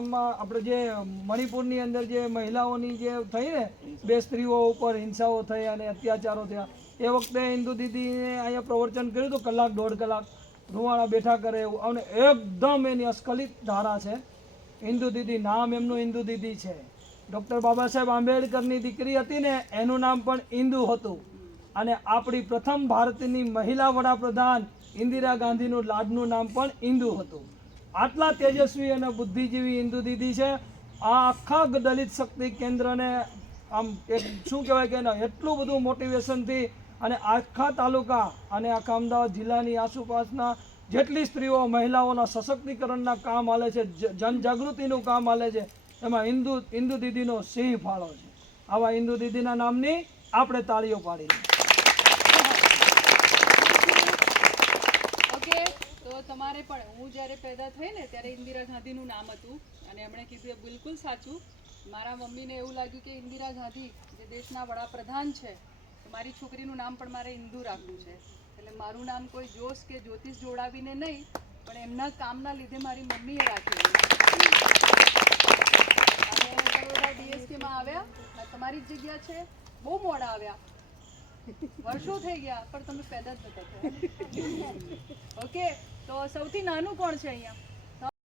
આસામમાં આપણે જે મણિપુરની અંદર જે મહિલાઓની જે થઈ ને 2 સ્ત્રીઓ ઉપર હિંસાઓ થઈ અને અત્યાચારો થયા, એ વખતે ઇન્દુ દીદીને અહીંયા પ્રવચન કર્યું હતું, 1.5 કલાક રૂવાણા બેઠા કરે એવું, અને એકદમ એની અસ્ખલિત ધારા છે. ઇન્દુ દીદી નામ એમનું ઇન્દુ દીદી છે. ડૉક્ટર બાબા સાહેબ આંબેડકરની દીકરી હતી ને, એનું નામ પણ ઇન્દુ હતું. અને આપણી પ્રથમ ભારતની મહિલા વડાપ્રધાન ઇન્દિરા ગાંધીનું લાડનું નામ પણ ઇન્દુ હતું. આટલા તેજસ્વી અને બુદ્ધિજીવી ઇન્દુ દીદી છે. આ આખા દલિત શક્તિ કેન્દ્રને આમ એક શું કહેવાય કે એટલું બધું મોટિવેશનથી અને આખા તાલુકા અને આખા અમદાવાદ જિલ્લાની આસપાસના જેટલી સ્ત્રીઓ મહિલાઓના સશક્તિકરણના કામ હાલે છે, જનજાગૃતિનું કામ હાલે છે, એમાં ઇન્દુ દીદીનો સિંહ ફાળો છે. આવા ઇન્દુ દીદીના નામની આપણે તાળીઓ પાડીએ. ઓકે, તો તમારે પણ, હું જ્યારે પેદા થઈ ને ત્યારે ઇન્દિરા ગાંધીનું નામ હતું, અને એમણે કીધું એ બિલકુલ સાચું. મારા મમ્મીને એવું લાગ્યું કે ઇન્દિરા ગાંધી જે દેશના વડાપ્રધાન છે, તો મારી છોકરીનું નામ પણ મારે ઇન્દુ રાખવું છે. એટલે મારું નામ કોઈ જોશ કે જ્યોતિષ જોડાવીને નહીં, પણ એમના કામના લીધે મારી મમ્મીએ રાખેલું. અને બરોડા DSKમાં આવ્યા, આ તમારી જ જગ્યા છે. બહુ મોડા આવ્યા, વર્ષો થઈ ગયા, પણ તમે પેદા જ નતા થયા. ઓકે, તો સૌથી નાનું કોણ છે અહીંયા?